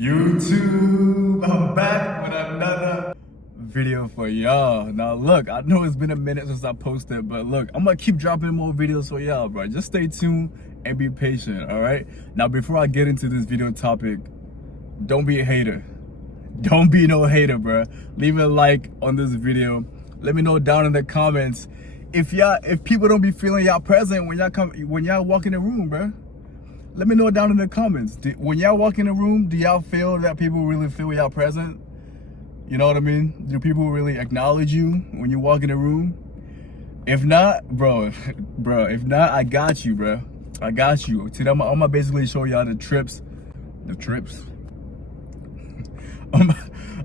YouTube, I'm back with another video for y'all. Now look, I know it's been a minute since I posted, but look, I'm gonna keep dropping more videos for y'all, bro. Just stay tuned and be patient, all right? Now, before I get into this video topic, don't be a hater. Don't be no hater, bro. Leave a like on this video. Let me know down in the comments if people don't be feeling y'all present when y'all walk in the room, bro. Let me know down in the comments. When y'all walk in the room, do y'all feel that people really feel y'all present? You know what I mean? Do people really acknowledge you when you walk in the room? If not, bro, if not, I got you, bro. I got you. Today, I'm gonna basically show y'all the trips. I'm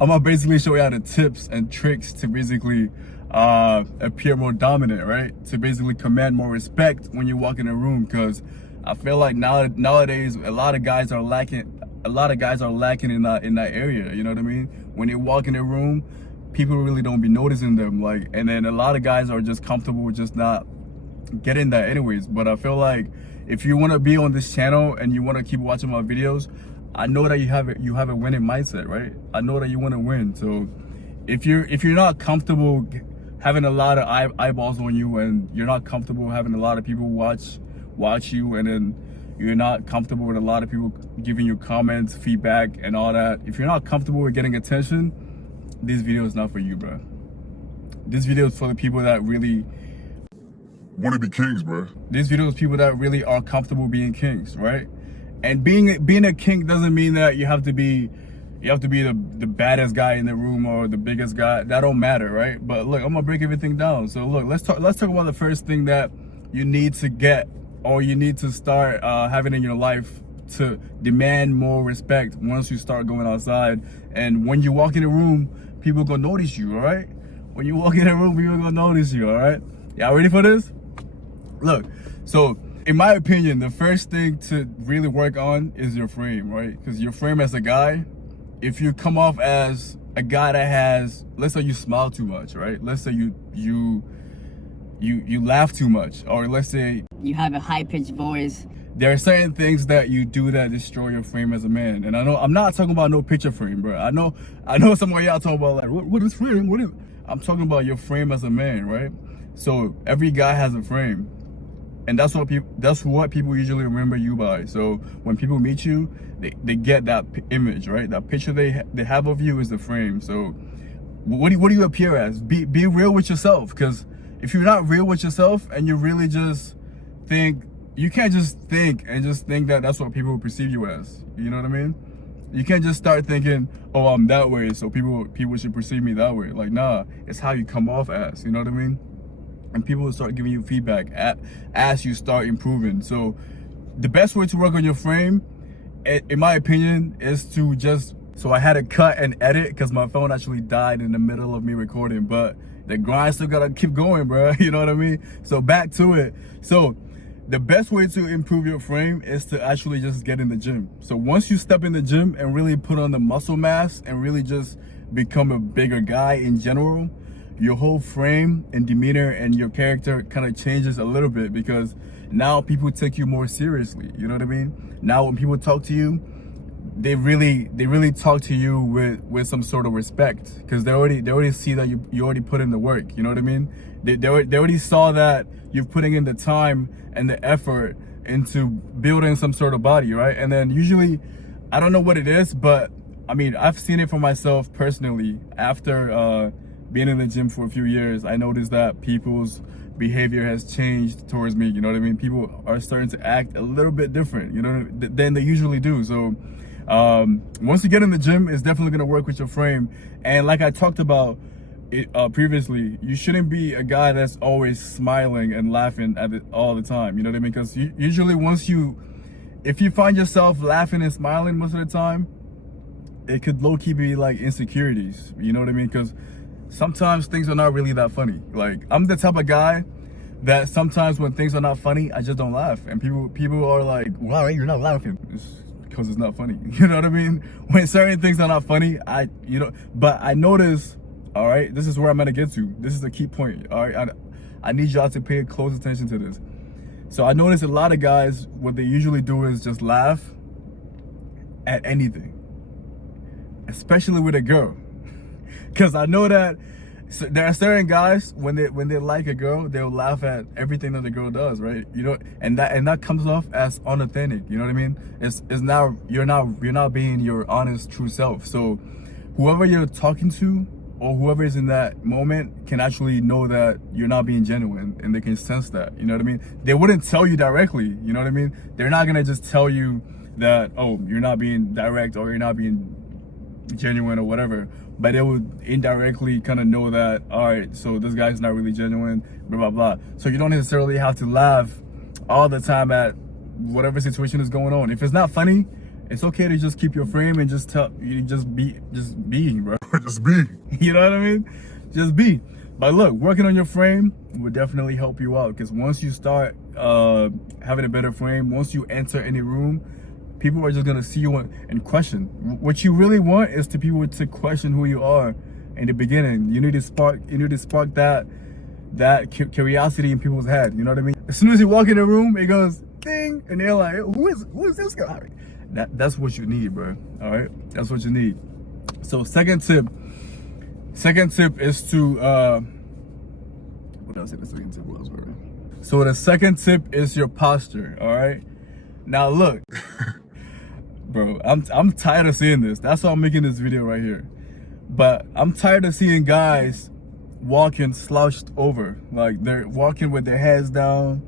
gonna basically show y'all the tips and tricks to basically appear more dominant, right? To basically command more respect when you walk in a room, because I feel like nowadays a lot of guys are lacking in that area. You know what I mean? When they walk in a room, people really don't be noticing them. Like, and then a lot of guys are just comfortable with just not getting that anyways. But I feel like if you want to be on this channel and you want to keep watching my videos, I know that you have a winning mindset, right? I know that you want to win. So if you're not comfortable having a lot of eyeballs on you, and you're not comfortable having a lot of people watch you, and then you're not comfortable with a lot of people giving you comments, feedback, and all that, if you're not comfortable with getting attention, this video is not for you, bro. This video is for the people that really want to be kings, bro. This video is people that really are comfortable being kings, right? And being a king doesn't mean that you have to be the baddest guy in the room or the biggest guy. That don't matter, right? But look, I'm gonna break everything down. So look, let's talk about the first thing that you need to get, or you need to start having in your life to demand more respect once you start going outside. And when you walk in a room, people gonna notice you, all right? When you walk in a room, people gonna notice you, all right? Y'all ready for this? Look, so in my opinion, the first thing to really work on is your frame, right? Because your frame as a guy, if you come off as a guy that has, let's say you smile too much, right? Let's say you laugh too much, or let's say you have a high-pitched voice. There are certain things that you do that destroy your frame as a man. And I know I'm not talking about no picture frame, bro. I know some of y'all talking about like, what is frame? What is? I'm talking about your frame as a man, right? So every guy has a frame, and that's what people usually remember you by. So when people meet you, they get that image, right? That picture they have of you is the frame. So what do you appear as? Be real with yourself, because if you're not real with yourself and you really just think, you can't just think that that's what people will perceive you as. You know what I mean? You can't just start thinking, oh, I'm that way, so people should perceive me that way. Like, nah, it's how you come off as. You know what I mean? And people will start giving you feedback as you start improving. So the best way to work on your frame, in my opinion, is to just, so I had to cut and edit because my phone actually died in the middle of me recording, but the grind still gotta keep going, bro. You know what I mean? So back to it. So the best way to improve your frame is to actually just get in the gym. So once you step in the gym and really put on the muscle mass and really just become a bigger guy in general, your whole frame and demeanor and your character kind of changes a little bit, because now people take you more seriously. You know what I mean? Now when people talk to you, they really talk to you with some sort of respect, because they already see that you already put in the work. You know what I mean? They already saw that you're putting in the time and the effort into building some sort of body, right? And then usually, I don't know what it is, but I mean, I've seen it for myself personally. After being in the gym for a few years, I noticed that people's behavior has changed towards me. You know what I mean? People are starting to act a little bit different, you know, than they usually do. So once you get in the gym, it's definitely going to work with your frame. And like I talked about it previously, you shouldn't be a guy that's always smiling and laughing at it all the time. You know what I mean? Because usually if you find yourself laughing and smiling most of the time, it could low-key be like insecurities. You know what I mean? Because sometimes things are not really that funny. Like, I'm the type of guy that sometimes when things are not funny, I just don't laugh. And people are like, why you're not laughing? It's because it's not funny. You know what I mean? When certain things are not funny, but I notice, all right, this is where I'm gonna get to. This is the key point, all right? I need y'all to pay close attention to this. So I notice a lot of guys, what they usually do is just laugh at anything. especially with a girl. Because I know that there are certain guys when they like a girl, they'll laugh at everything that the girl does, right? You know, and that comes off as unauthentic. You know what I mean? It's now you're not being your honest, true self. So whoever you're talking to or whoever is in that moment can actually know that you're not being genuine, and they can sense that. You know what I mean? They wouldn't tell you directly. You know what I mean? They're not gonna just tell you that, oh, you're not being direct or you're not being genuine or whatever, but it would indirectly kind of know that, all right, so this guy's not really genuine, blah blah blah. So you don't necessarily have to laugh all the time at whatever situation is going on. If it's not funny, it's okay to just keep your frame and just be, bro. Just be. You know what I mean? Just be. But look, working on your frame will definitely help you out, because once you start having a better frame, once you enter any room, people are just gonna see you and question. What you really want is to people to question who you are in the beginning. You need to spark that curiosity in people's head. You know what I mean? As soon as you walk in the room, it goes ding, and they're like, who is this guy? That's what you need, bro. All right, that's what you need. So second tip is to what else? The second tip was, bro. So the second tip is your posture. All right. Now look. Bro, I'm tired of seeing this. That's why I'm making this video right here. But I'm tired of seeing guys walking slouched over. Like, they're walking with their heads down.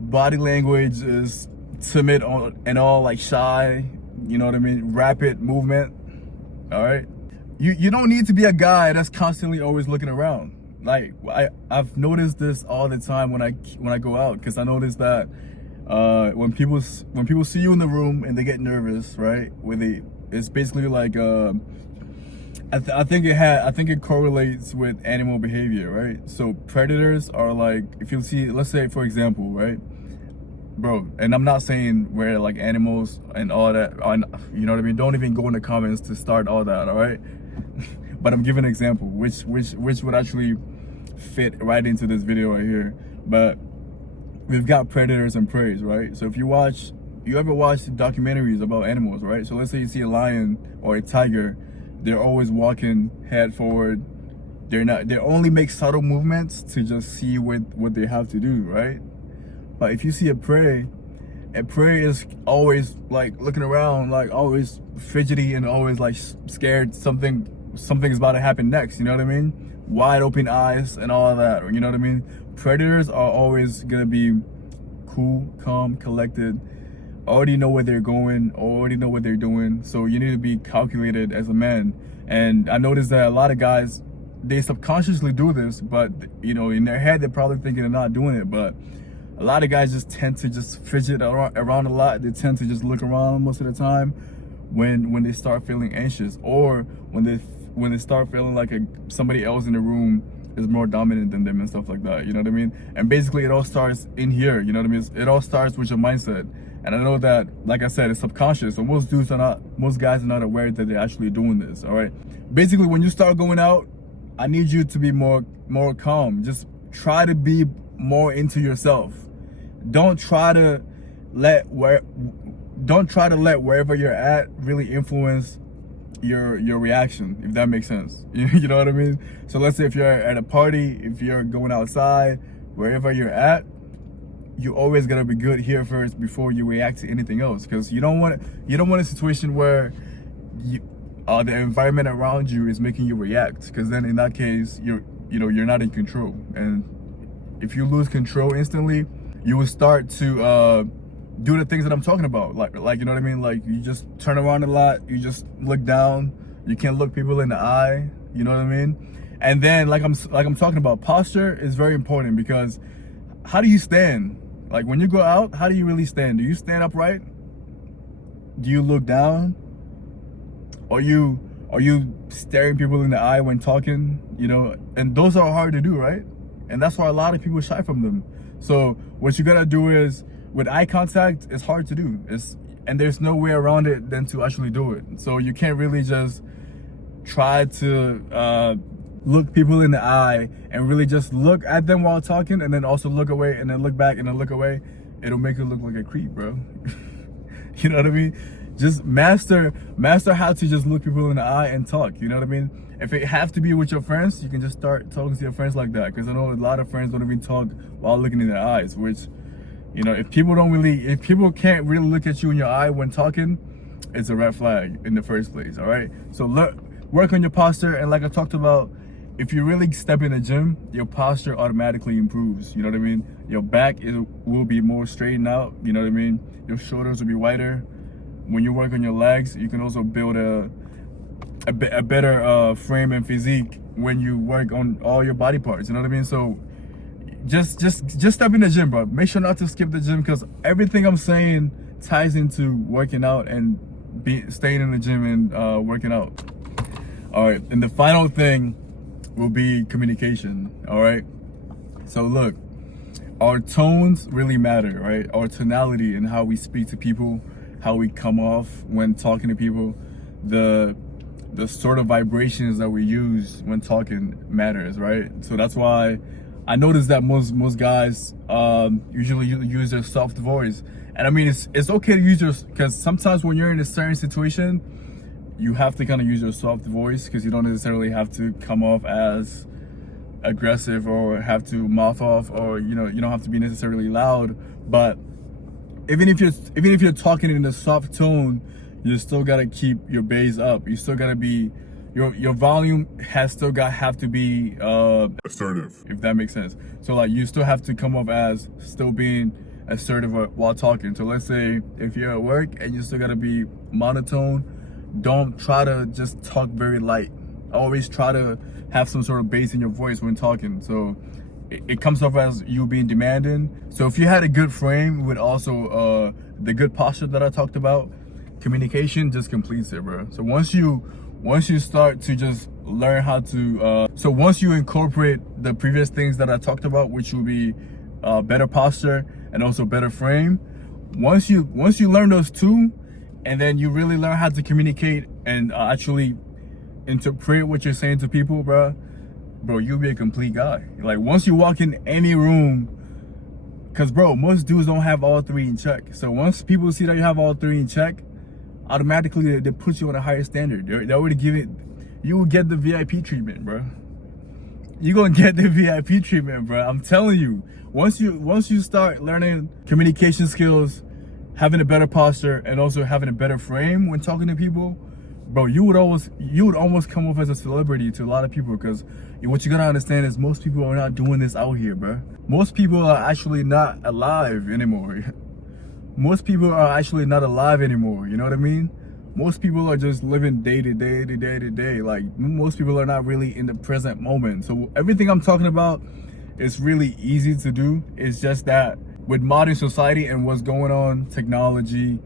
Body language is timid and all, like shy. You know what I mean? Rapid movement. All right? You don't need to be a guy that's constantly always looking around. Like, I've noticed this all the time when I go out, because I noticed that when people see you in the room and they get nervous, right? It's basically like I think it correlates with animal behavior, right? So predators are like, if you see, let's say for example, right, bro, and I'm not saying we're like animals and all that, you know what I mean? Don't even go in the comments to start all that, all right? But I'm giving an example which would actually fit right into this video right here. But we've got predators and prey, right? So if you ever watch documentaries about animals, right? So let's say you see a lion or a tiger, they're always walking head forward. They only make subtle movements to just see what they have to do, right? But if you see a prey is always like looking around, like always fidgety and always like scared something is about to happen next, you know what I mean? Wide open eyes and all that, you know what I mean? Predators are always gonna be cool, calm, collected, already know where they're going, already know what they're doing. So you need to be calculated as a man. And I noticed that a lot of guys, they subconsciously do this, but you know, in their head they're probably thinking they're not doing it. But a lot of guys just tend to just fidget around a lot. They tend to just look around most of the time when they start feeling anxious, or when they start feeling like somebody else in the room is more dominant than them and stuff like that, you know what I mean? And basically it all starts in here, you know what I mean? It all starts with your mindset. And I know that, like I said, it's subconscious, so most guys are not aware that they're actually doing this, all right? Basically, when you start going out, I need you to be more calm. Just try to be more into yourself. Don't try to let wherever you're at really influence your reaction, if that makes sense. You know what I mean? So let's say if you're at a party, if you're going outside, wherever you're at, you always gotta be good here first before you react to anything else, because you don't want a situation where the environment around you is making you react, because then in that case you're not in control. And if you lose control instantly, you will start to do the things that I'm talking about, like you know what I mean? Like, you just turn around a lot, you just look down, you can't look people in the eye, you know what I mean? And then like I'm talking about, posture is very important, because how do you stand? Like, when you go out, how do you really stand? Do you stand upright? Do you look down? Are you staring people in the eye when talking? You know, and those are hard to do, right? And that's why a lot of people shy from them. So what you gotta do is, with eye contact, it's hard to do. And there's no way around it than to actually do it. So you can't really just try to look people in the eye and really just look at them while talking, and then also look away, and then look back, and then look away. It'll make you look like a creep, bro. You know what I mean? just master how to just look people in the eye and talk. You know what I mean? If it have to be with your friends, you can just start talking to your friends like that. Because I know a lot of friends don't even talk while looking in their eyes. Which, you know, if people can't really look at you in your eye when talking, it's a red flag in the first place. All right. So work on your posture, and like I talked about, if you really step in the gym, your posture automatically improves. You know what I mean? Your back will be more straightened out. You know what I mean? Your shoulders will be wider. When you work on your legs, you can also build a better frame and physique when you work on all your body parts. You know what I mean? So just step in the gym, bro. Make sure not to skip the gym, because everything I'm saying ties into working out and staying in the gym and working out. All right, and the final thing will be communication. All right, so look, our tones really matter, right? Our tonality and how we speak to people, how we come off when talking to people, the sort of vibrations that we use when talking matters, right? So that's why I noticed that most guys usually use their soft voice. And I mean, it's okay to use your, because sometimes when you're in a certain situation, you have to kind of use your soft voice, because you don't necessarily have to come off as aggressive or have to mouth off, or you know, you don't have to be necessarily loud. But even if you're talking in a soft tone, you still gotta keep your bass up. You still gotta be your volume have to be Assertive. if that makes sense. So like, you still have to come off as still being assertive while talking. So let's say if you're at work and you still gotta be monotone, don't try to just talk very light. Always try to have some sort of bass in your voice when talking. So it comes off as you being demanding. So if you had a good frame with also the good posture that I talked about, communication just completes it, bro. So once you start to just learn how to so once you incorporate the previous things that I talked about, which will be better posture and also better frame, once you learn those two, and then you really learn how to communicate and actually interpret what you're saying to people, bro, you'll be a complete guy. Like, once you walk in any room, because bro, most dudes don't have all three in check. So once people see that you have all three in check, automatically they put you on a higher standard. They already give it, you will get the VIP treatment, bro. You're gonna get the VIP treatment, bro. I'm telling you. Once you start learning communication skills, having a better posture, and also having a better frame when talking to people, bro, you would almost come off as a celebrity to a lot of people. Because what you gotta understand is most people are not doing this out here, bro. Most people are actually not alive anymore. Most people are actually not alive anymore. You know what I mean? Most people are just living day to day. Like, most people are not really in the present moment. So everything I'm talking about is really easy to do. It's just that with modern society and what's going on, technology,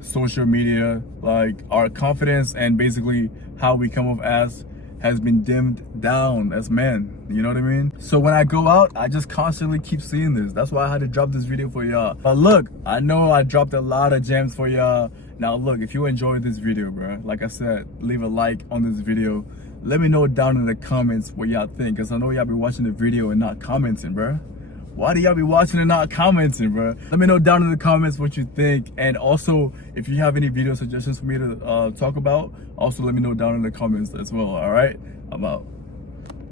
social media, like, our confidence and basically how we come off as has been dimmed down as men. You know what I mean? So when I go out, I just constantly keep seeing this. That's why I had to drop this video for y'all. But look, I know I dropped a lot of gems for y'all. Now look, if you enjoyed this video, bro, like I said, leave a like on this video. Let me know down in the comments what y'all think, because I know y'all be watching the video and not commenting, bro. Why do y'all be watching and not commenting, bro? Let me know down in the comments what you think. And also, if you have any video suggestions for me to talk about, also let me know down in the comments as well. All right, I'm out.